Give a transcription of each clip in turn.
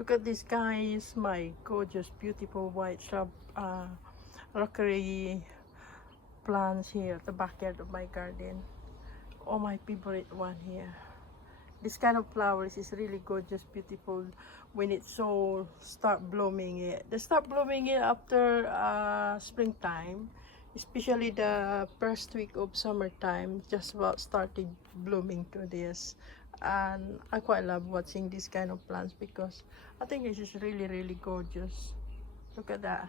Look at this, guys. My gorgeous, beautiful white shrub, rockery plants here at the backyard of my garden. Oh, my favorite one here. This kind of flowers is really gorgeous, beautiful when it so start blooming. They start blooming it after springtime, especially the first week of summertime, just about started blooming to this. And I quite love watching this kind of plants because I think this is really, really gorgeous. Look at that.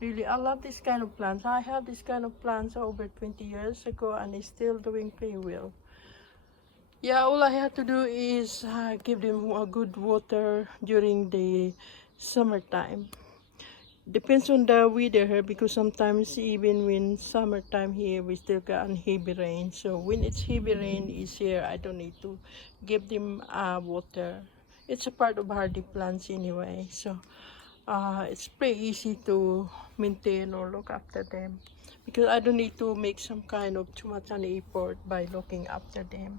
Really, I love this kind of plants. I have this kind of plants over 20 years ago and it's still doing pretty well. Yeah, all I have to do is give them a good water during the summertime. Depends on the weather here because sometimes even when summertime here we still got heavy rain. So when it's heavy rain is here, I don't need to give them water. It's a part of hardy plants anyway. So it's pretty easy to maintain or look after them because I don't need to make some kind of too much an effort by looking after them.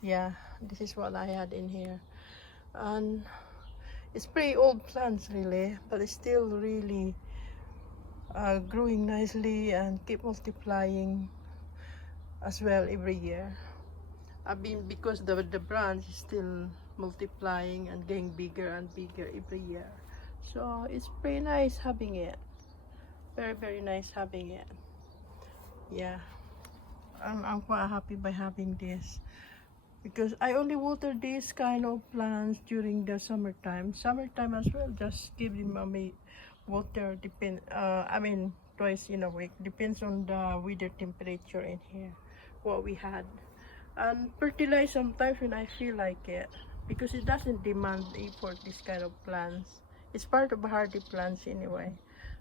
Yeah, this is what I had in here, and it's pretty old plants really, but it's still really growing nicely and keep multiplying as well every year. I mean, because the branch is still multiplying and getting bigger and bigger every year, so it's pretty nice having it. Very, very nice having it. Yeah, I'm quite happy by having this because I only water this kind of plants during the summertime. Summertime as well, just give them a water, I mean twice in a week, depends on the weather temperature in here, what we had. And fertilize sometimes when I feel like it, because it doesn't demand effort, this kind of plants. It's part of hardy plants anyway.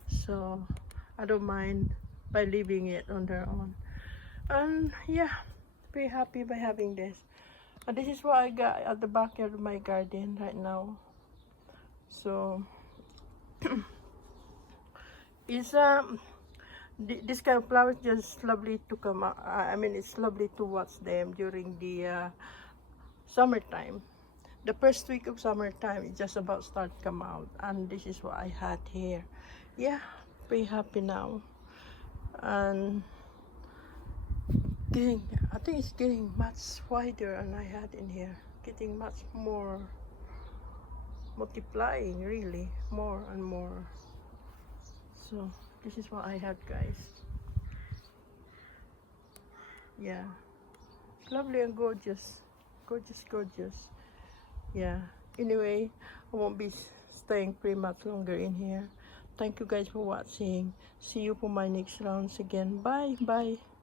So I don't mind by leaving it on their own. And yeah, pretty happy by having this. This is what I got at the backyard of my garden right now. So it's this kind of flowers just lovely to come out. I mean, it's lovely to watch them during the summertime. The first week of summertime, it just about start come out, and this is what I had here. Yeah, pretty happy now, and I think it's getting much wider than I had in here. Getting much more multiplying, really, more and more. So this is what I had, guys. Yeah, lovely and gorgeous, gorgeous, gorgeous. Yeah. Anyway, I won't be staying pretty much longer in here. Thank you guys for watching. See you for my next rounds again. Bye, bye.